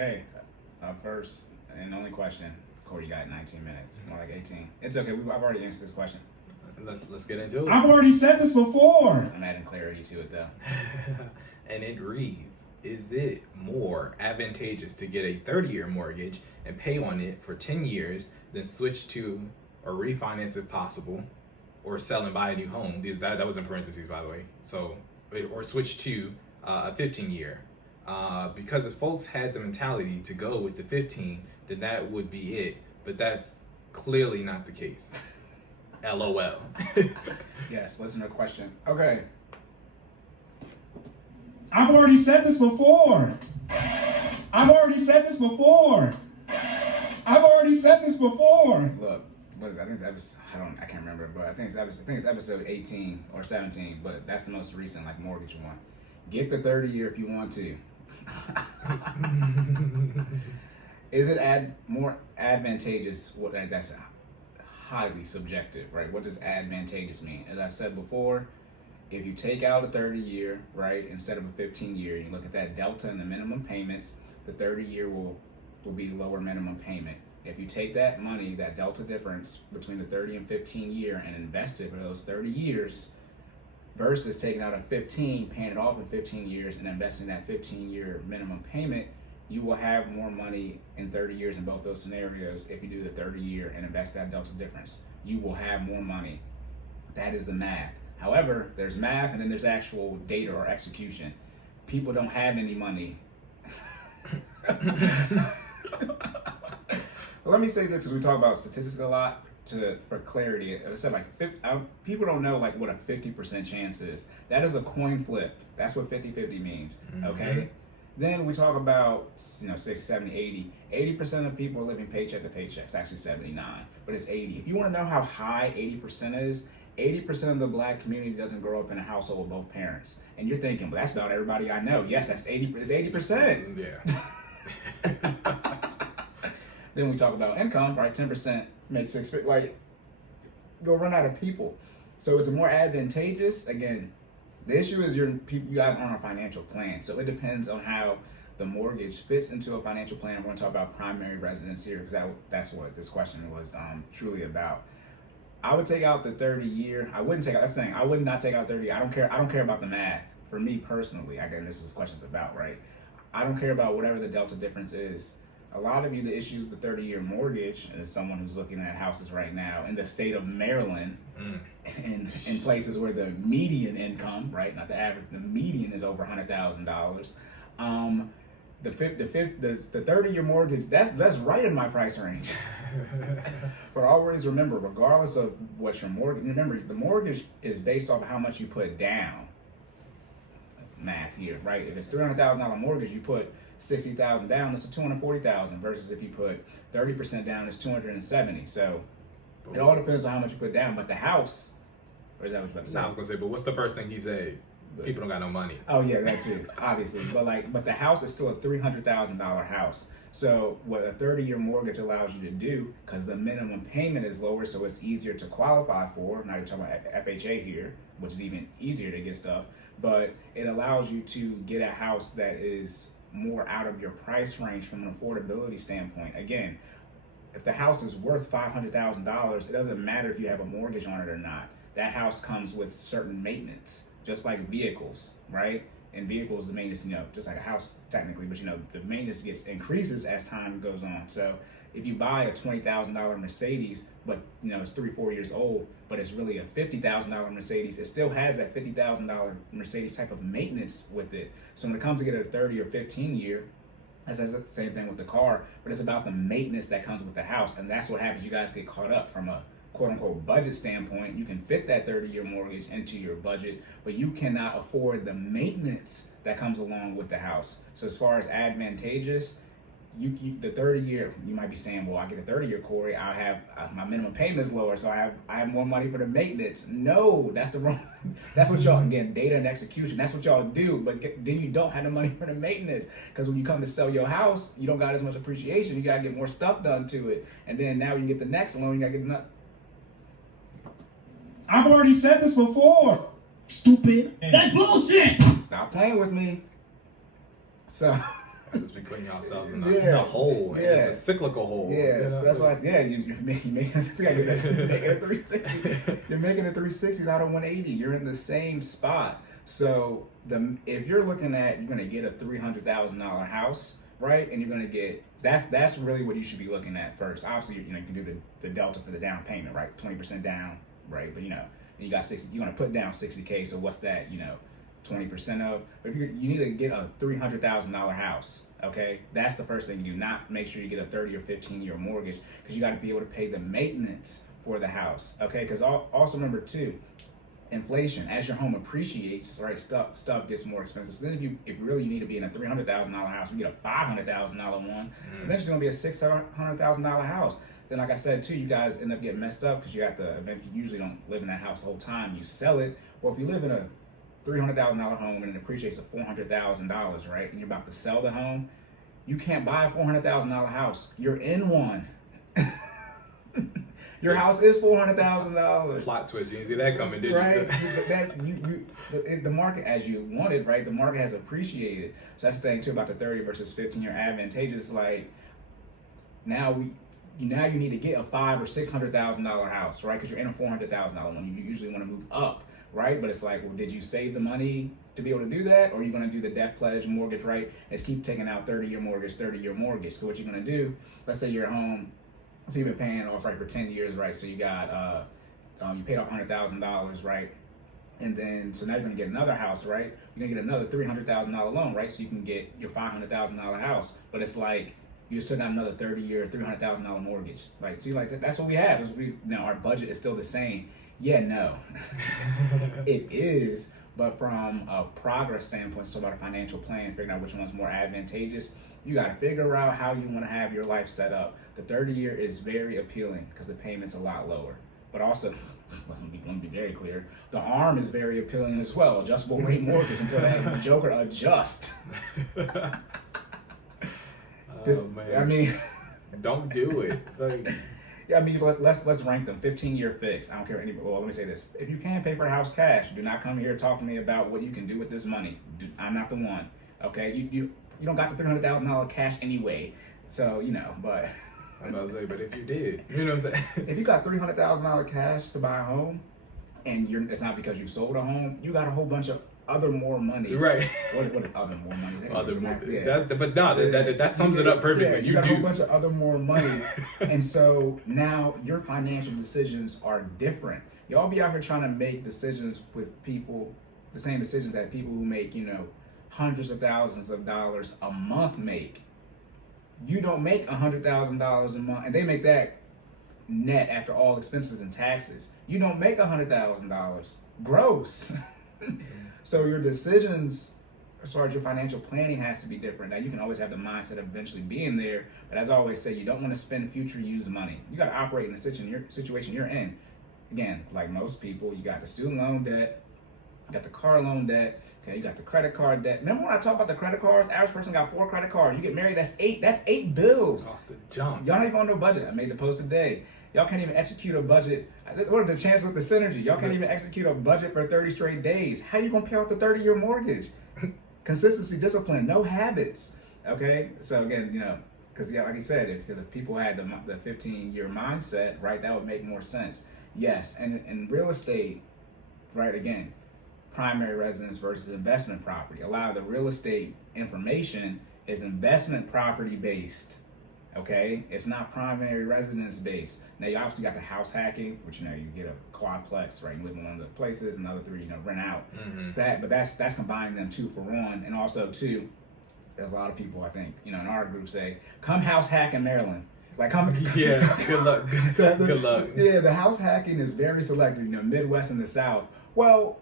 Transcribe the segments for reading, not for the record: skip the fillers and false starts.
Okay, first and only question. Cory, you got 19 minutes, more like 18. It's okay. I've already answered this question. Let's get into it. I've already said this before. I'm adding clarity to it though. And it reads, is it more advantageous to get a 30-year mortgage and pay on it for 10 years than switch to or refinance if possible, or sell and buy a new home? That was in parentheses, by the way. So, or switch to a 15-year. Because if folks had the mentality to go with the 15, then that would be it. But that's clearly not the case. LOL. Yes, listener question. Okay. I've already said this before. I've already said this before. I've already said this before. Look, what is that? I think it's episode, I can't remember, but I think it's episode 18 or 17, but that's the most recent like mortgage one. Get the 30-year if you want to. Is it more advantageous? That's highly subjective, right? What does advantageous mean? As I said before, if you take out a 30-year, right, instead of a 15-year, you look at that delta in the minimum payments, the 30-year will be lower minimum payment. If you take that money, that delta difference between the 30 and 15-year and invest it for those 30 years versus taking out a 15, paying it off in 15 years and investing that 15-year minimum payment, you will have more money in 30 years in both those scenarios. If you do the 30-year and invest that delta difference, you will have more money. That is the math. However, there's math and then there's actual data or execution. People don't have any money. Let me say this, because we talk about statistics a lot for clarity. As I said, people don't know like what a 50% chance is. That is a coin flip. That's what 50-50 means, okay? Then we talk about, 60, 70, 80. 80% of people are living paycheck to paycheck. It's actually 79, but it's 80. If you want to know how high 80% is, 80% of the black community doesn't grow up in a household with both parents. And you're thinking, well, that's about everybody I know. Yes, it's 80%. Yeah. Then we talk about income, right? 10% makes 6, like, go run out of people. So is it more advantageous? Again, the issue is you guys aren't on a financial plan. So it depends on how the mortgage fits into a financial plan. We're going to talk about primary residence here because that's what this question was truly about. I would take out the 30-year. I wouldn't take out, that's the thing, I would not take out 30. I don't care about the math. For me personally, again, this was questions about, right? I don't care about whatever the delta difference is. A lot of you, the issues with the 30-year mortgage, and as someone who's looking at houses right now in the state of Maryland, in places where the median income, right, not the average, the median is over $100,000. The 30-year mortgage, that's right in my price range. But always remember, regardless of what your mortgage, remember the mortgage is based off of how much you put down. Math here, right? If it's $300,000 mortgage, you put $60,000 down, it's $240,000 versus if you put 30% down, it's $270. So it all depends on how much you put down. But the house, or is that what you're about to say? I was gonna say, but what's the first thing he said? People don't got no money. Oh yeah, that too, obviously. But the house is still a $300,000 house. So what a 30-year mortgage allows you to do, because the minimum payment is lower, so it's easier to qualify for. Now you're talking about FHA here, which is even easier to get stuff. But it allows you to get a house that is more out of your price range from an affordability standpoint. Again, if the house is worth $500,000, it doesn't matter if you have a mortgage on it or not. That house comes with certain maintenance, just like vehicles, right? And vehicles, the maintenance, just like a house technically, but the maintenance increases as time goes on. So if you buy a $20,000 Mercedes, but it's 3-4 years old, but it's really a $50,000 Mercedes, it still has that $50,000 Mercedes type of maintenance with it. So when it comes to get a 30 or 15 year, that's the same thing with the car, but it's about the maintenance that comes with the house. And that's what happens. You guys get caught up from a quote unquote budget standpoint. You can fit that 30-year mortgage into your budget, but you cannot afford the maintenance that comes along with the house. So as far as advantageous, the 30-year, you might be saying, well, I get the 30-year, Cory, I have my minimum payment is lower, so I have more money for the maintenance. No, that's the wrong. That's what y'all, again, data and execution. That's what y'all do, but then you don't have the money for the maintenance, because when you come to sell your house, you don't got as much appreciation. You gotta get more stuff done to it, and then now you get the next loan, you gotta get enough. I've already said this before. Stupid. That's bullshit. Stop playing with me. So. Just be putting yourselves in a, Yeah. a hole, and Yeah. it's a cyclical hole. Yeah, you know? that's why. You're making we gotta get that. You're making a 360. You're making a 360, not a 180. You're in the same spot. So if you're looking at, you're gonna get a $300,000 house, right? And you're gonna get that's really what you should be looking at first. Obviously, you can do the delta for the down payment, right? 20% down, right? But and you got 60. You're gonna put down $60K. So what's that? 20% of. But if you need to get a $300,000 house, okay, that's the first thing you do. Not make sure you get a 30 or 15-year mortgage, because you got to be able to pay the maintenance for the house, okay? Because also remember too, inflation, as your home appreciates, right, stuff gets more expensive. So then if really you need to be in a $300,000 house, you get a $500,000 one, then it's gonna be a $600,000 house. Then, like I said too, you guys end up getting messed up because you usually don't live in that house the whole time. You sell it, or if you live in a $300,000 home and it appreciates to $400,000, right? And you're about to sell the home, you can't buy a $400,000 house. You're in one. Your house is $400,000. Plot twist. You didn't see that coming, did Right? you? The market, as you wanted, right? The market has appreciated. So that's the thing too about the 30 versus 15-year advantageous. Like now you need to get a $500,000 or $600,000 house, right? Because you're in a $400,000 one. You usually want to move up, right? But it's like, well, did you save the money to be able to do that, or are you going to do the death pledge mortgage, right? It's keep taking out 30-year mortgage. So what you're going to do? Let's say you're at home. So you've been paying off right for 10 years, right? So you got you paid off $100,000, right? And then so now you're gonna get another house, right? You're gonna get another $300,000 loan, right? So you can get your $500,000 house. But it's like you're still got another 30-year, $300,000 mortgage, right? So you're like, that's what we have. Our budget is still the same. Yeah, no, it is. But from a progress standpoint, so about a financial plan, figuring out which one's more advantageous, you got to figure out how you want to have your life set up. The 30-year is very appealing because the payment's a lot lower. But also, let me be very clear, the ARM is very appealing as well. Adjustable rate mortgage until that joker adjusts. Man. I mean, don't do it. Like, yeah, I mean, let's rank them. 15-year fixed. I don't care anybody. Well, let me say this: if you can pay for a house cash, do not come here and talk to me about what you can do with this money. I'm not the one. Okay, you don't got the $300,000 cash anyway. So but I'm about to say, but if you did, you know what I'm saying? if you got $300,000 cash to buy a home, and it's not because you sold a home, you got a whole bunch of more money. Right. What other more money? Yeah. That sums it up perfectly. Yeah, you got do. a whole bunch of more money. And so now your financial decisions are different. Y'all be out here trying to make decisions with people, the same decisions that people who make, hundreds of thousands of dollars a month make. You don't make $100,000 a month, and they make that net after all expenses and taxes. You don't make $100,000 gross. So your decisions as far as your financial planning has to be different. Now you can always have the mindset of eventually being there, but as I always say, you don't want to spend future use money. You got to operate in the situation you're in. Again, like most people, you got the student loan debt, you got the car loan debt, okay, you got the credit card debt. Remember when I talked about the credit cards? Average person got 4 credit cards. You get married, that's 8. That's 8 bills. Off the jump. Y'all not even on no budget. I made the post today. Y'all can't even execute a budget. What are the chances with the synergy? Y'all can't even execute a budget for 30 straight days. How you gonna pay off the 30-year mortgage? Consistency, discipline, no habits. Okay, so again, because like I said, because if people had the 15-year mindset, right, that would make more sense. Yes, and in real estate, right, again, primary residence versus investment property. A lot of the real estate information is investment property based. Okay, it's not primary residence based. Now you obviously got the house hacking, which you get a quadplex, right? You live in one of the places, and the other 3, rent out. Mm-hmm. But that's combining them 2 for 1, and also 2. There's a lot of people I think in our group say, "Come house hack in Maryland." Like come. Yeah. Good luck. Good luck. Yeah, the house hacking is very selective. Midwest and the South. Well,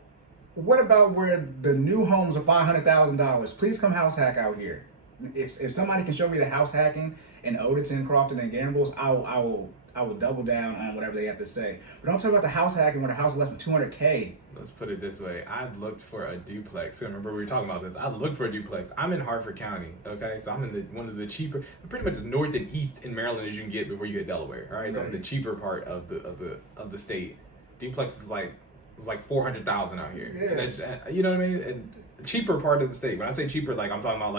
what about where the new homes are $500,000? Please come house hack out here. If somebody can show me the house hacking in Odenton, Crofton, and Gambles, I will double down on whatever they have to say. But don't talk about the house hacking where the house is less than $200K. Let's put it this way. I looked for a duplex. Remember we were talking about this. I looked for a duplex. I'm in Harford County, okay? So I'm in one of the cheaper, pretty much as north and east in Maryland as you can get before you hit Delaware, all right? So I'm in the cheaper part of the state. Duplex is like $400,000 out here. Yeah. And that's, you know what I mean? And cheaper part of the state. When I say cheaper, like I'm talking about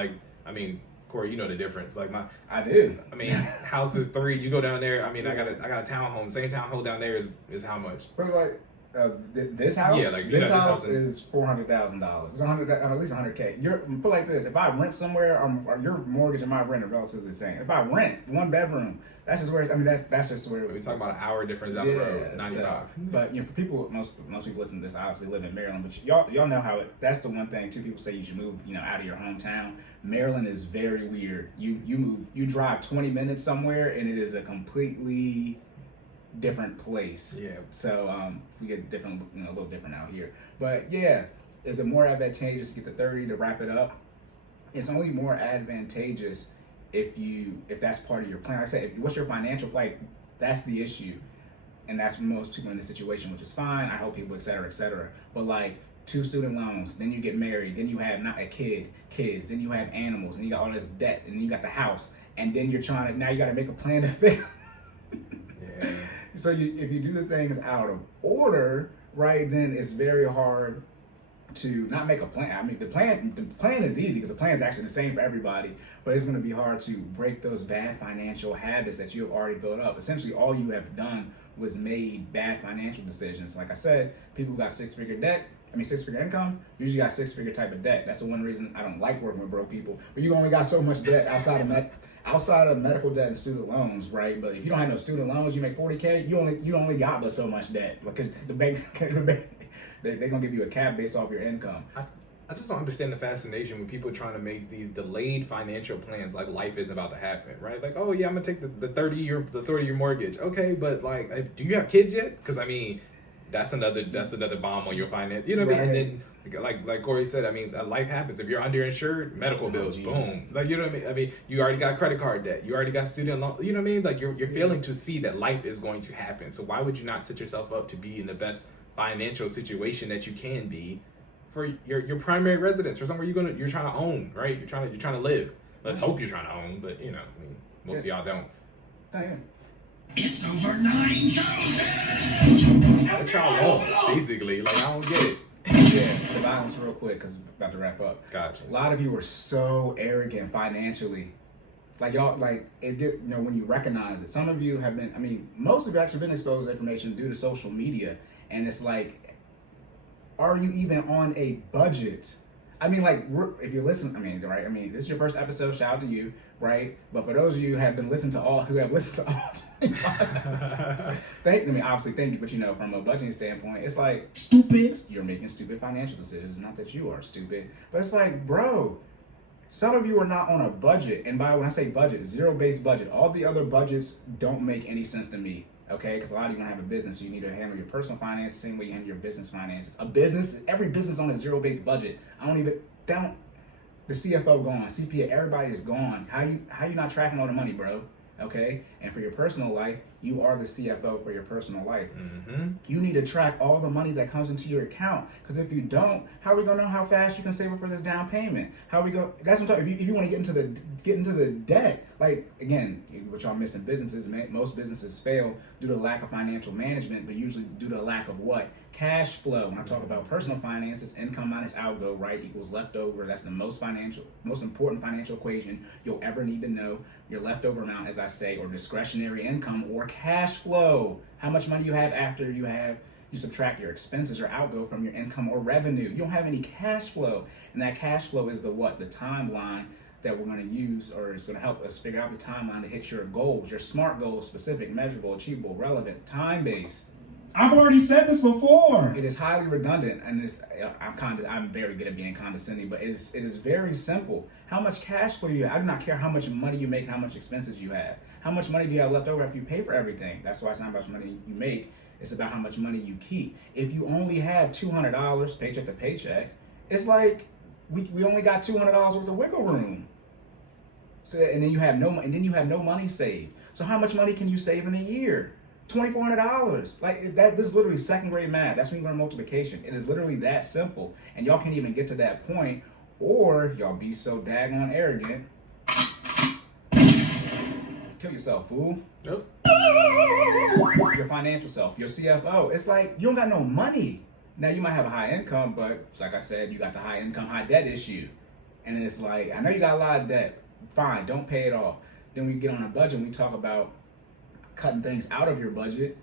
Corey, you know the difference. Like I do. I mean, house is 3. You go down there. I mean, I got a townhome. Same townhome down there is how much? But like this house, Yeah, like, this this house house is $400,000. It's at least $100K. You're put like this: if I rent somewhere, or your mortgage and my rent are relatively the same. If I rent 1 bedroom, that's just where. I mean, that's just where. We talk about an hour difference down the road. 95. But for people, most people listening to this obviously live in Maryland. But y'all know how that's the one thing too. People say you should move, out of your hometown. Maryland is very weird. You drive 20 minutes somewhere, and it is a completely different place. Yeah. So we get different, a little different out here. But yeah, is it more advantageous to get the 30 to wrap it up? It's only more advantageous if that's part of your plan. Like I said, what's your financial, that's the issue. And that's for most people in this situation, which is fine. I help people, et cetera, et cetera. But 2 student loans, then you get married, then you have not a kids, then you have animals, and you got all this debt, and you got the house, and then now you got to make a plan to fit. Yeah. So if you do the things out of order, right, then it's very hard to not make a plan. I mean, the plan is easy because the plan is actually the same for everybody, but it's going to be hard to break those bad financial habits that you have already built up. Essentially, all you have done was made bad financial decisions. Like I said, people who got 6-figure income, usually got 6-figure type of debt. That's the one reason I don't like working with broke people. But you only got so much debt outside of medical debt and student loans, right? But if you don't have no student loans, you make 40K, you only got but so much debt because the bank they're gonna give you a cap based off your income. I just don't understand the fascination with people trying to make these delayed financial plans like life is about to happen, right? Like, oh yeah, I'm gonna take the 30-year mortgage. Okay, but do you have kids yet? Because I mean, that's another bomb on your finance. You know what I mean? And then like Cory said, I mean, life happens. If you're underinsured, medical bills, boom. You know what I mean? I mean, you already got credit card debt. You already got student loan. You know what I mean? Like you're failing to see that life is going to happen. So why would you not set yourself up to be in the best financial situation that you can be for your primary residence or somewhere you're trying to own, right? You're trying to live. Let's hope you're trying to own, but I mean, most of y'all don't. Damn. It's over 9,000! What y'all want, basically? I don't get it. Yeah, the balance real quick because we're about to wrap up. Gotcha. A lot of you are so arrogant financially. Y'all, when you recognize it. Some of you have been, most of you actually been exposed to information due to social media. And it's are you even on a budget? If you listen, right? This is your first episode. Shout out to you, right? But for those of you who have listened to all 25 thank you. But from a budgeting standpoint, it's stupid. You're making stupid financial decisions. Not that you are stupid, but it's bro, some of you are not on a budget. And when I say budget, zero-based budget. All the other budgets don't make any sense to me. Okay, because a lot of you don't have a business, so you need to handle your personal finances the same way you handle your business finances. Every business on a zero-based budget. The CFO gone, CPA, everybody is gone. How you not tracking all the money, bro? Okay, and for your personal life, you are the CFO for your personal life. Mm-hmm. You need to track all the money that comes into your account, because if you don't, how are we gonna know how fast you can save up for this down payment? How we go? That's what I'm talking. If you want to get into the debt, again, what y'all miss in businesses, most businesses fail due to lack of financial management, but usually due to lack of what? Cash flow. When I talk about personal finances, income minus outgo, right, equals leftover. That's the most important financial equation you'll ever need to know. Your leftover amount, as I say, or discretionary income, or cash flow. How much money you have after you subtract your expenses or outgo from your income or revenue. You don't have any cash flow. And that cash flow is the timeline that we're going to use, or it's going to help us figure out the timeline to hit your goals, your SMART goals: specific, measurable, achievable, relevant, time-based. I've already said this before. It is highly redundant, and I'm very good at being condescending, but it is very simple. How much cash flow do you have? I do not care how much money you make and how much expenses you have. How much money do you have left over after you pay for everything? That's why it's not how much money you make. It's about how much money you keep. If you only have $200 paycheck to paycheck, it's we only got $200 worth of wiggle room. So and then you have no money saved. So how much money can you save in a year? $2,400. This is literally second grade math. That's when you learn multiplication. It is literally that simple. And y'all can't even get to that point, or y'all be so daggone arrogant. Kill yourself, fool. Nope. Your financial self, your CFO. It's you don't got no money. Now you might have a high income, but like I said, you got the high income, high debt issue. And then it's I know you got a lot of debt, fine, don't pay it off. Then we get on a budget and we talk about cutting things out of your budget.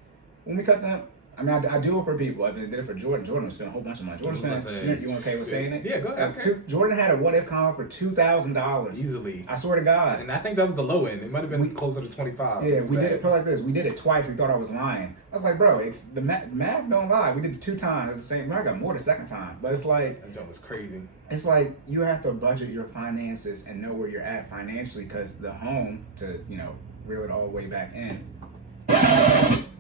When we cut them, I mean, I do it for people. I did it for Jordan. Jordan spent a whole bunch of money. Jordan spent, you okay with saying it? Yeah, go ahead. Okay. Jordan had a what if comment for $2,000. Easily. I swear to God. And I think that was the low end. It might have been closer to 25. Yeah, we did it like this. We did it twice. He thought I was lying. I was like, bro, it's the math don't lie. We did it 2 times. It's the same. I got more the second time. But it's like, that joke was crazy. It's like you have to budget your finances and know where you're at financially, because the home, to reel it all the way back in,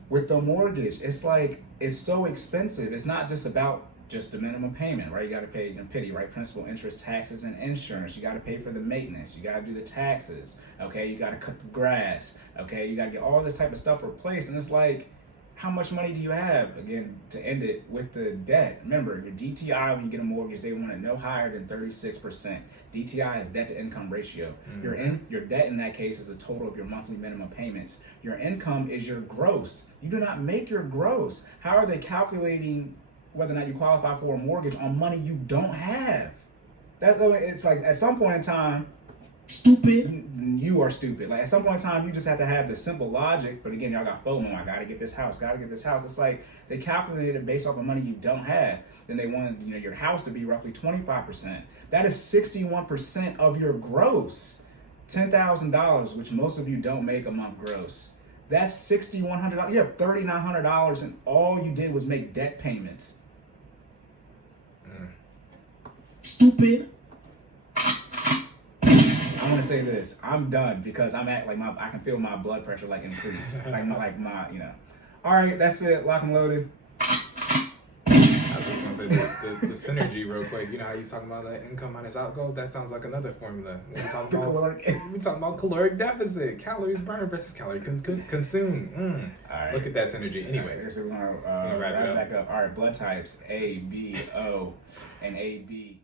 with the mortgage, it's like it's so expensive. It's not just about just the minimum payment, right? You got to pay PITI, right? Principal, interest, taxes, and insurance. You got to pay for the maintenance. You got to do the taxes. Okay, you got to cut the grass. Okay, you got to get all this type of stuff replaced, and it's like, how much money do you have? Again, to end it with the debt. Remember, your DTI, when you get a mortgage, they want it no higher than 36%. DTI is debt to income ratio. Mm-hmm. Your debt in that case is the total of your monthly minimum payments. Your income is your gross. You do not make your gross. How are they calculating whether or not you qualify for a mortgage on money you don't have? It's like at some point in time, Stupid. you are stupid. Like at some point in time, you just have to have the simple logic. But again, y'all got FOMO. I gotta get this house. Gotta get this house. It's like they calculated it based off of money you don't have. Then they wanted your house to be roughly 25%. That is 61% of your gross. $10,000, which most of you don't make a month gross. That's $6,100. You have $3,900, and all you did was make debt payments. Stupid. I'm gonna say this. I'm done because I'm at like I can feel my blood pressure like increase. All right, that's it. Lock and loaded. I was just gonna say the synergy real quick. You know how you talking about that income minus outgo? That sounds like another formula. When we talk about caloric deficit, calories burned versus calories consumed. All right. Look at that synergy. Anyways, Right, so we're gonna wrap it back up. All right, blood types A, B, O, and AB.